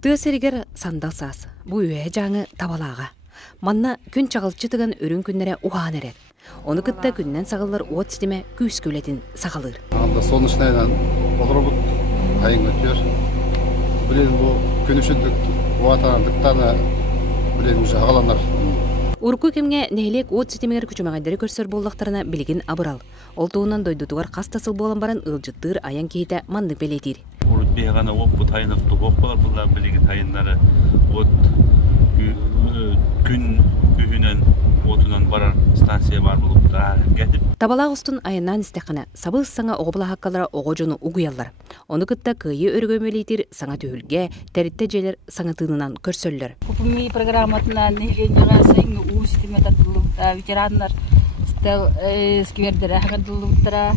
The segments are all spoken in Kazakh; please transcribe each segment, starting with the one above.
Тыасеригер сандал саас, бу үйе жаңы табалаға. Манна күн чағылчы тыган өрін күннері уған әрер. Оны кытта күннен сағылыр от системе күйс көлетін сағылыр. Анда солнечныйдан olur bu ayın ötüyor. Bilen bu gün üşündük, uatandıktan bilen уже ağalanlar. Урку кемге нәйлек от системелер күчімағайдары көрсөр болдақтарына білген абырал. Ол туынан дойдутуғар қастасыл болан барын ылжыттыр аян кейті мандық белетир. Урут бейғана оқ бұ тайынықты оқ болар бұлар білеген тайынлары от күн күйінен отунан барар станция бар болып кетіп. Табалақ ұстын айынан істеқіні сабыз саңа оғыбыла хаққалара оғы жону ұғыялар. Оны күтті күйі өргөмелейтір саңа түйілге, тәрітті желер саңа тыңынан көрсөллер. Купуми программатынан нехленеға сайынғы ұстеме татылуыта, ветеранлар сквердері ағадылуыттара,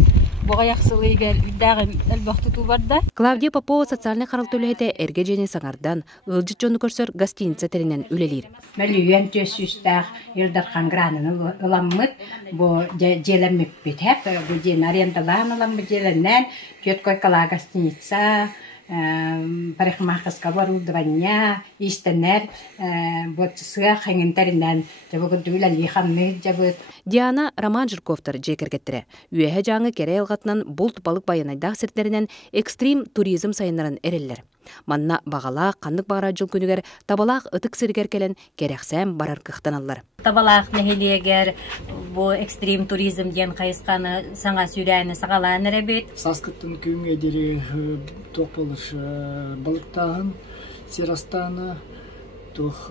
бұға яқсылы егер үддағын әлбақты ту барда. Клавдия Попова социальный қарал төліхеті әрге жені саңардан ұлжыт жоны көрсөр гостиница терінен үлелер. Мәлі үйен төсістақ ердархан гранын ұламмыд, бұл желеміп бетеп, бұл жен арендалан ұламмыд желенен, кет койкала гостиница, парикмахерское оборудование, истенер, вот сыақ хәңінтерінен, жабығы дүйләл еханны жабыд. Диана Роман Жирковтар жекергеттірі. Үйәхе жаңы кере елғатынан бұл тұпалық байынайдақ сірттерінен экстрим туризм сайынларын әрелер. Манна бағала қандық бағара жыл күнігер табалақ ұтық сіргер келен керексәм барар қықтаналар. Табалақ нәхелегер бұл экстрим туризм ден қайысқаны саңа сүйрәні сағалан әрәбет. Саскыттың күйіңе дері тоқ болыш балықтағын, серастаны, тоқ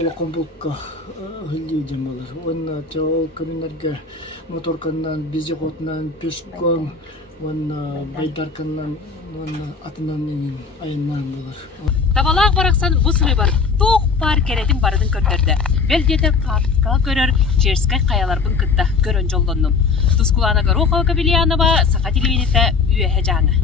олақын бұлыққа ғылдейден болыр. Оны теол көмінерге моторканнан, безі қотынан, пешком, оны байдарканнан, оны атынан еңін айынан болыр. Табалақ барақсан бұл сұры бар. Тоқ бар керетін барыдың көрдерді. Белдеті қартқа көрір, жерскай қаялар бұн күтті көрін жолдонным. Тұскулана Горохова Кабелиянова, Сақа телевидениеті үйе жаңы.